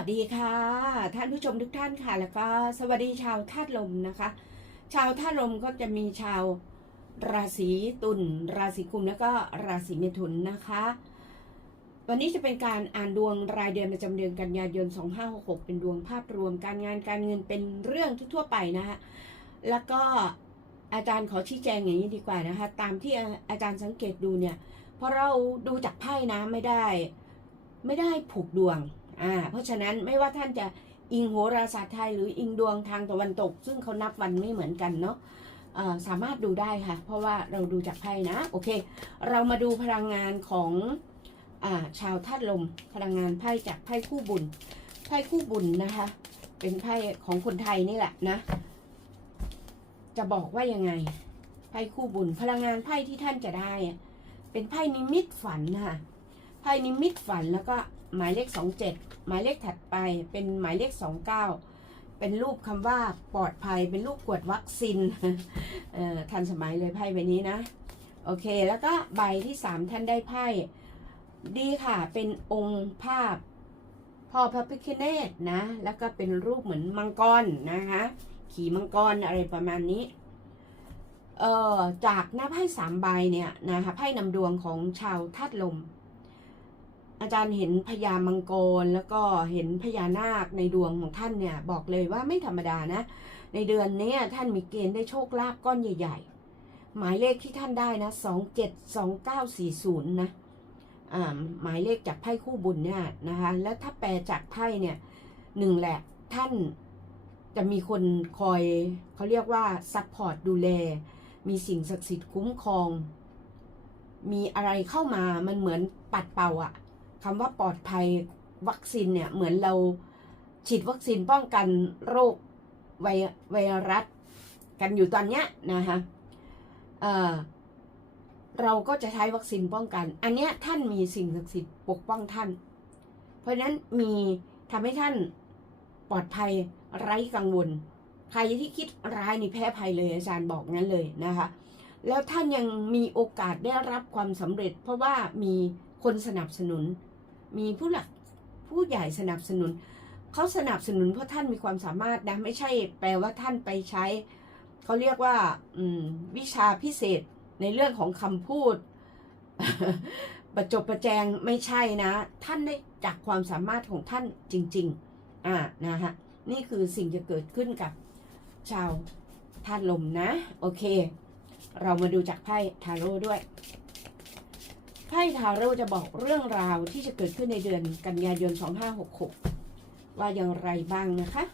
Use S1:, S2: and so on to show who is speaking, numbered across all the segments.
S1: วัสดีค่ะ ท่านผู้ชมทุกท่านค่ะ แล้วก็สวัสดีชาวธาตุลมนะคะ ชาวธาตุลมก็จะมีชาวราศีตุลราศีกุมแล้วก็ราศีเมถุนนะคะ วันนี้จะเป็นการอ่านดวงรายเดือนประจำเดือนกันยายน 2566 เป็นดวงภาพรวมการงานการเงินเป็นเรื่องทั่วไปนะคะแล้วก็อาจารย์ขอชี้แจงอย่างนี้ดีกว่านะคะ ตามที่อาจารย์สังเกตดูเนี่ยเพราะเราดูจากไพ่นะไม่ได้ ไม่ได้ผูกดวง อ่าเพราะฉะนั้นไม่ว่าท่านจะอิงโหราศาสตร์ไทยหรืออิงดวงทางตะวันตก ซึ่งเขานับวันไม่เหมือนกันเนาะสามารถดูได้ค่ะ เพราะว่าเราดูจากไพ่นะ โอเค เรามาดูพลังงานของอาชาวธาตุลม พลังงานไพ่จากไพ่คู่บุญ ไพ่คู่บุญนะคะ เป็นไพ่ของคนไทยนี่แหละนะ จะบอกว่ายังไง ไพ่คู่บุญ พลังงานไพ่ที่ท่านจะได้ เป็นไพ่นิมิตฝันค่ะ ไพ่นิมิตฝันแล้วก็ หมายเลข 27 หมายเลขถัดไปเป็นหมายเลข 29 เป็นรูปคำว่าปลอดภัย เป็นรูปกวดวัคซีนทันสมัยเลยไพ่ใบนี้นะ โอเค แล้วก็ใบที่ 3 ท่านได้ไพ่ดีค่ะ เป็นองค์ภาพพ่อพระพิคเนตนะ แล้วก็เป็นรูปเหมือนมังกรนะคะ ขี่มังกรอะไรประมาณนี้ เอ่อ จากหน้าไพ่สามใบเนี่ยนะคะไพ่นำดวงของชาวธาตุลม อาจารย์เห็นพญามังกรแล้วก็เห็นพญานาคในดวงของท่านเนี่ย บอกเลยว่าไม่ธรรมดานะ ในเดือนนี้ท่านมีเกณฑ์ได้โชคลาภก้อนใหญ่ ๆ หมายเลขที่ท่านได้นะสองเจ็ดสองเก้าสี่ศูนย์นะอ่าหมายเลขจากไพ่คู่บุญเนี่ยนะคะ แล้วถ้าแปลจากไพ่เนี่ยหนึ่งแหละท่านจะมีคนคอยเขาเรียกว่าซัพพอร์ตดูแล มีสิ่งศักดิ์สิทธิ์คุ้มครอง มีอะไรเข้ามามันเหมือนปัดเป่าอะ คำว่าปลอดภัยวัคซีนเนี่ยเหมือนเราฉีดวัคซีนป้องกันโรคไวไวรัสกันอยู่ตอนเนี้ยนะคะเออเราก็จะใช้วัคซีนป้องกัน อันเนี้ยท่านมีสิ่งศักดิ์สิทธิ์ปกป้องท่าน เพราะฉะนั้นมีทำให้ท่านปลอดภัยไร้กังวล ใครที่คิดร้ายนี่แพ้ภัยเลยอาจารย์บอกงั้นเลยนะคะ แล้วท่านยังมีโอกาสได้รับความสำเร็จ เพราะว่ามีคนสนับสนุน มีผู้หลักผู้ใหญ่สนับสนุน เขาสนับสนุนเพราะท่านมีความสามารถนะ ไม่ใช่แปลว่าท่านไปใช้ เขาเรียกว่าวิชาพิเศษในเรื่องของคำพูด ประจบประแจงไม่ใช่นะ ท่านได้จากความสามารถของท่านจริง ๆ อ่านะฮะนี่คือสิ่งจะเกิดขึ้นกับชาวธาตุลมนะ โอเค เรามาดูจากไพ่ทาโร่ด้วย ไพ่ทาโร่จะบอกเรื่องราวที่จะเกิดขึ้นในเดือนกันยายน 2566 ว่าอย่างไรบ้างนะคะ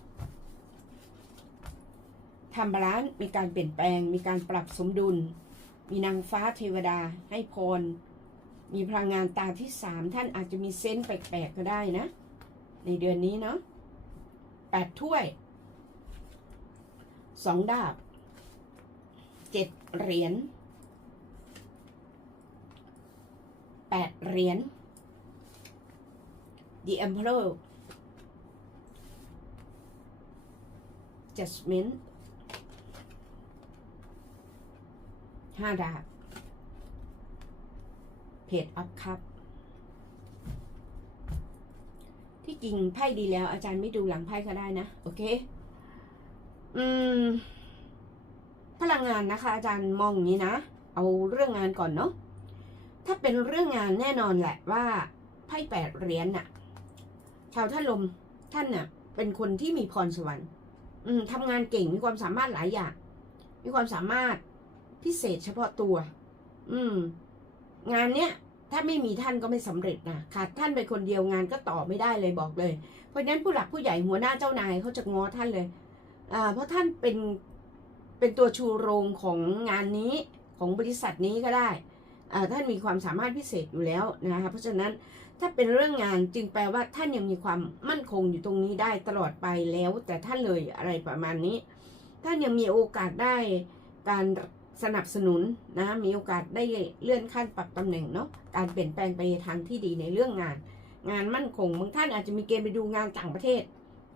S1: ทำบาลานซ์มีการเปลี่ยนแปลง มีการปรับสมดุล มีนางฟ้าเทวดาให้พร มีพลังงานตาที่สามท่านอาจจะมีเซนส์แปลกๆก็ได้นะ ในเดือนนี้เนาะแปดถ้วยสองดาบเจ็ดเหรียญ แปดเหรียญ The Emperor Judgment ห้าดาบเพจอัพครับ ที่จริงไพ่ดีแล้วอาจารย์ไม่ดูหลังไพ่ก็ได้นะ โอเค อืม พลังงานนะคะ อาจารย์มองอย่างนี้นะ เอาเรื่องงานก่อนเนาะ ถ้าเป็นเรื่องงานแน่นอนแหละว่าไพ่แปดเหรียญน่ะ ชาวท่านลมท่านน่ะ เป็นคนที่มีพรสวรรค์ อืมทำงานเก่งมีความสามารถหลายอย่าง มีความสามารถพิเศษเฉพาะตัว อืม งานเนี้ยถ้าไม่มีท่านก็ไม่สำเร็จนะขาดท่านไปคนเดียวงานก็ต่อไม่ได้เลยบอกเลย เพราะฉะนั้นผู้หลักผู้ใหญ่หัวหน้าเจ้านายเขาจะง้อท่านเลยอ่าเพราะท่านเป็นเป็นตัวชูโรงของงานนี้ของบริษัทนี้ก็ได้ ท่านมีความสามารถพิเศษอยู่แล้วนะคะเพราะฉะนั้นถ้าเป็นเรื่องงานจึงแปลว่าท่านยังมีความมั่นคงอยู่ตรงนี้ได้ตลอดไปแล้ว แต่ท่านเลยอะไรประมาณนี้ ท่านยังมีโอกาสได้การสนับสนุนนะมีโอกาสได้เลื่อนขั้นปรับตำแหน่งเนาะการเปลี่ยนแปลงไปทางที่ดีในเรื่องงาน งานมั่นคงบางท่านอาจจะมีเกณฑ์ไปดูงานต่างประเทศ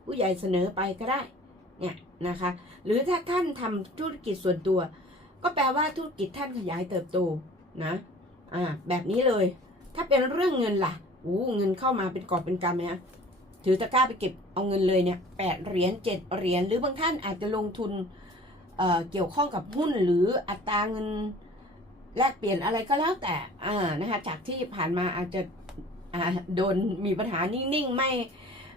S1: ผู้ใหญ่เสนอไปก็ได้เนี่ยนะคะ หรือถ้าท่านทำธุรกิจส่วนตัว ก็แปลว่าธุรกิจท่านขยายเติบโต นะอ่าแบบนี้เลย ถ้าเป็นเรื่องเงินล่ะอู้เงินเข้ามาเป็นกอบเป็นกำไหมฮะถือตะกร้าไปเก็บเอาเงินเลยเนี่ยแปดเหรียญเจ็ดเหรียญหรือบางท่านอาจจะลงทุนเอ่อเกี่ยวข้องกับหุ้นหรืออัตราเงินแลกเปลี่ยนอะไรก็แล้วแต่อ่านะคะจากที่ผ่านมาอาจจะอ่าโดนมีปัญหานิ่งๆไม่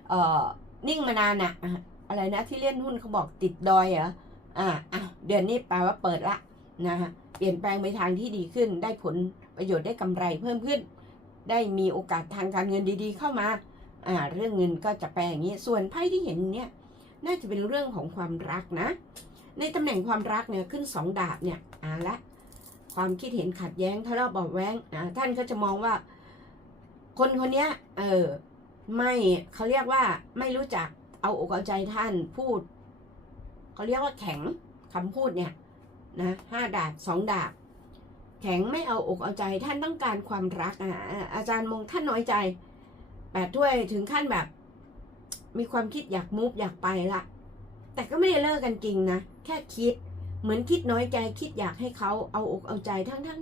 S1: เอ่อนิ่งมานานอะอะอะไรนะที่เล่นหุ้นเขาบอกติดดอยเหรออ่าอะเดือนนี้แปลว่าเปิดละ นะคะเปลี่ยนแปลงไปทางที่ดีขึ้น ได้ผลประโยชน์ได้กำไรเพิ่มขึ้น ได้มีโอกาสทางการเงินดีๆ เข้ามาอ่าเรื่องเงินก็จะแปลอย่างนี้ ส่วนไพ่ที่เห็นเนี่ยน่าจะเป็นเรื่องของความรักนะ ในตำแหน่งความรักเนี่ยขึ้นสองดาบเนี่ยอ่าละความคิดเห็นขัดแย้งทะเลาะเบาแวงอ่าท่านก็จะมองว่า คนคนเนี้ยเออไม่เขาเรียกว่าไม่รู้จักเอาอกเอาใจท่านพูดเขาเรียกว่าแข็งคำพูดเนี่ย นะห้าดาบสองดาบ แข็งไม่เอาอกเอาใจท่านต้องการความรักอะอาจารย์มองท่านน้อยใจแปดถ้วยถึงขั้นแบบ มีความคิดอยากมูฟอยากไปละแต่ก็ไม่ได้เลิกกันจริงนะ แค่คิดเหมือนคิดน้อยใจคิดอยากให้เขาเอาอกเอาใจทั้งทั้ง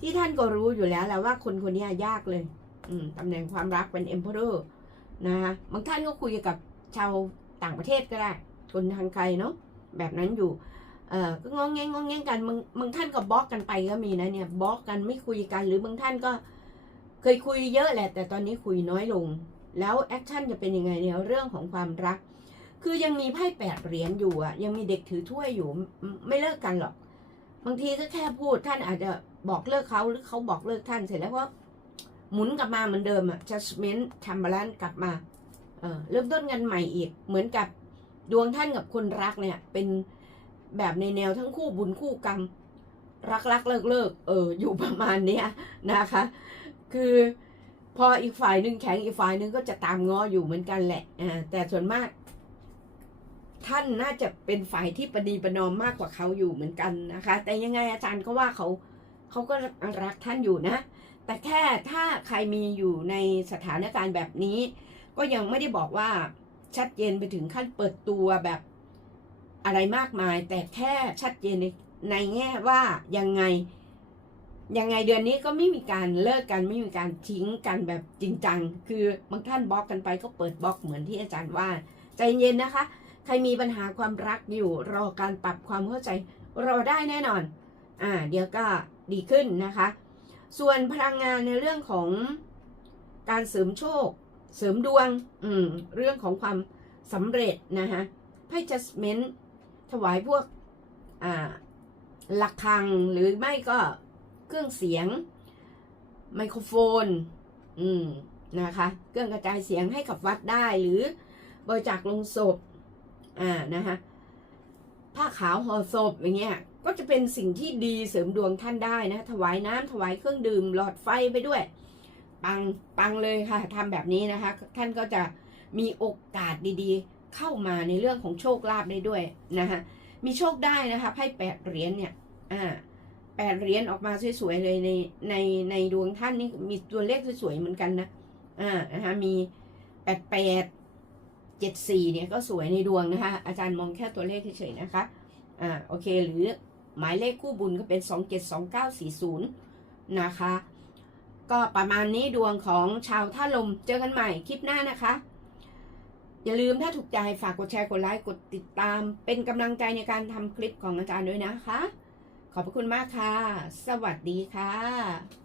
S1: ที่ท่านก็รู้อยู่แล้วแหละว่าคนคนนี้ยากเลย อืมตำแหน่งความรักเป็น emperor นะคะบางท่านก็คุยกับชาวต่างประเทศก็ได้คนทางไกลเนาะแบบนั้นอยู่ เออก็งองแงงงองแงงกันบางบางท่านก็บล็อกกันไปก็มีนะเนี่ยบล็อกกันไม่คุยกัน หรือบางท่านก็เคยคุยเยอะแหละ แต่ตอนนี้คุยน้อยลง แล้วแอคชั่นจะเป็นยังไงเนี่ยเรื่องของความรัก คือยังมีไพ่แปดเหรียญอยู่อะ ยังมีเด็กถือถ้วยอยู่ไม่เลิกกันหรอก บางทีก็แค่พูดท่านอาจจะบอกเลิกเขาหรือเขาบอกเลิกท่านเสร็จแล้วก็หมุนกลับมาเหมือนเดิมอะ judgment ทำบาลานซ์กลับมาเออเริ่มต้นกันใหม่อีก เหมือนกับดวงท่านกับคนรักเนี่ยเป็น แบบในแนวทั้งคู่บุญคู่กรรม รักรักเลิกเลิกเอออยู่ประมาณเนี้ยนะคะ คือพออีกฝ่ายหนึ่งแข็งอีกฝ่ายหนึ่งก็จะตามง้ออยู่เหมือนกันแหละอ่าแต่ส่วนมาก ท่านน่าจะเป็นฝ่ายที่ประนีประนอมมากกว่าเขาอยู่เหมือนกันนะคะ แต่ยังไงอาจารย์ก็ว่าเขาเขาก็รักท่านอยู่นะ แต่แค่ถ้าใครมีอยู่ในสถานการณ์แบบนี้ ก็ยังไม่ได้บอกว่าชัดเจนไปถึงขั้นเปิดตัวแบบ อะไรมากมาย แต่แค่ชัดเจนในในแง่ว่ายังไงยังไงเดือนนี้ก็ไม่มีการเลิกกันไม่มีการทิ้งกันแบบจริงจัง คือบางท่านบล็อกกันไปก็เปิดบล็อกเหมือนที่อาจารย์ว่า ใจเย็นนะคะ ใครมีปัญหาความรักอยู่รอการปรับความเข้าใจรอได้แน่นอน อ่า เดี๋ยวก็ดีขึ้นนะคะ ส่วนพลังงานในเรื่องของการเสริมโชค เสริมดวง อืม เรื่องของความสำเร็จนะคะไพ่ judgment ถวายพวกอ่าหลักคังหรือไม่ก็เครื่องเสียง ไมโครโฟน อืมนะคะ เครื่องกระจายเสียงให้กับวัดได้หรือบริจาคลงศพ อ่านะคะผ้าขาวห่อศพอย่างเงี้ยก็จะเป็นสิ่งที่ดีเสริมดวงท่านได้นะถวายน้ำถวายเครื่องดื่มหลอดไฟไปด้วย ปังปังเลยค่ะทำแบบนี้นะคะ ท่านก็จะมีโอกาสดีๆ เข้ามาในเรื่องของโชคลาภได้ด้วยนะคะมีโชคได้นะคะไพ่แปดเหรียญเนี่ยอ่าแปดเหรียญออกมาสวยๆเลยในในในดวงท่านนี่มีตัวเลขสวยๆเหมือนกันนะอ่านะคะมีแปดแปดเจ็ดสี่เนี่ยก็สวยในดวงนะคะ อาจารย์มองแค่ตัวเลขเฉยๆนะคะอ่าโอเคหรือหมายเลขคู่บุญก็เป็นสองเจ็ดสองเก้าสี่ศูนย์นะคะ ก็ประมาณนี้ดวงของชาวท่าลมเจอกันใหม่คลิปหน้านะคะ อย่าลืมถ้าถูกใจฝากกดแชร์กดไลค์กดติดตาม เป็นกำลังใจในการทำคลิปของอาจารย์ด้วยนะคะ ขอบพระคุณมากค่ะ สวัสดีค่ะ